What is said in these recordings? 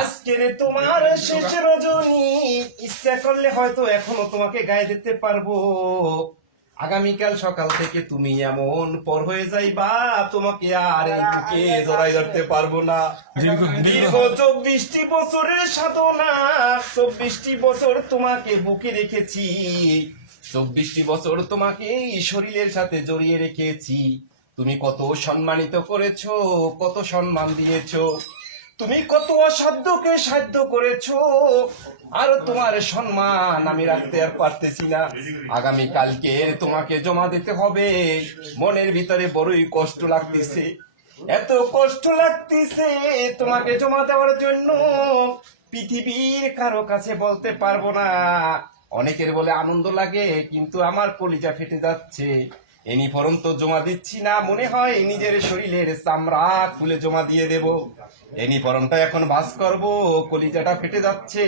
আজকের তোমার শেষ রজনী, ইচ্ছা করলে হয়তো এখনো তোমাকে গায়ে দিতে পারবো। আগামীকাল সকাল থেকে তুমি এমন পর হয়ে যাইবা, তোমাকে আর এই বুকে জড়াই ধরতে পারবো না। দীর্ঘ 24টি বছরের সাধনা, 24টি বছর তোমাকে বুকে রেখেছি, 24টি বছর তোমাকে এই শরীরের সাথে জড়িয়ে রেখেছি। তুমি কত সম্মানিত করেছো, কত সম্মান দিয়েছো, তুমি কত অসাধ্যকে সাধ্য করেছো, আর তোমার সম্মান আমি রাখতে আর পারতেছি না। আগামী কালকে তোমাকে জমা দিতে হবে। মনের ভিতরে বড়ই কষ্ট লাগতেছে, এত কষ্ট লাগতেছে তোমাকে জমা দেওয়ার জন্য, পৃথিবীর কারো কাছে বলতে পারবো না। অনেকের বলে আনন্দ লাগে, কিন্তু আমার কলিজা ফেটে যাচ্ছে। ইউনিফর্ম তো জমা দিচ্ছি না, মনে হয় নিজের শরীরের চামড়া খুলে জমা দিয়ে দেব। ইউনিফর্মটা এখন ভাঁজ করব, কলিজাটা ফেটে যাচ্ছে,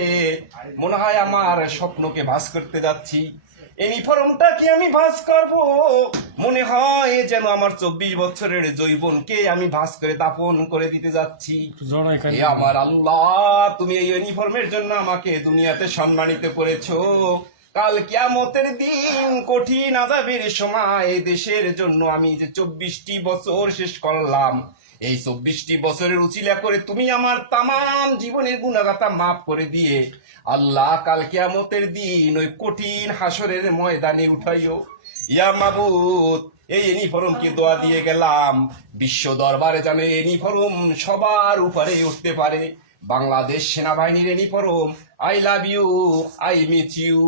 মনে হয় আমার স্বপ্নকে ভাঁজ করতে যাচ্ছি। ইউনিফর্মটা কি আমি ভাঁজ করব, মনে হয় যেন আমার 24 বছরের যৌবনকে আমি ভাঁজ করে দাফন করে দিতে যাচ্ছি। এ আমার আল্লাহ, তুমি এই ইউনিফর্মের জন্য আমাকে দুনিয়াতে সম্মানিত করেছো। কাল কিয়ামতের দিন কঠিন আযাবের সময় দেশের জন্য আমি যে 24টি বছর শেষ করলাম, এই 24টি বছরের উচিলা করে তুমি আমার তামাম জীবনের গুনাহগাতা মাফ করে দিয়ে আল্লাহ কাল কিয়ামতের দিন ওই কঠিন হাসরের ময়দানে উঠাইও। ইয়া মাবুদ, এই ইউনিফর্মকে দোয়া দিয়ে গেলাম, বিশ্ব দরবারে যেন এই ইউনিফর্ম সবার উপরে উঠতে পারে। বাংলাদেশ সেনাবাহিনীর uniform, I love you, I miss you.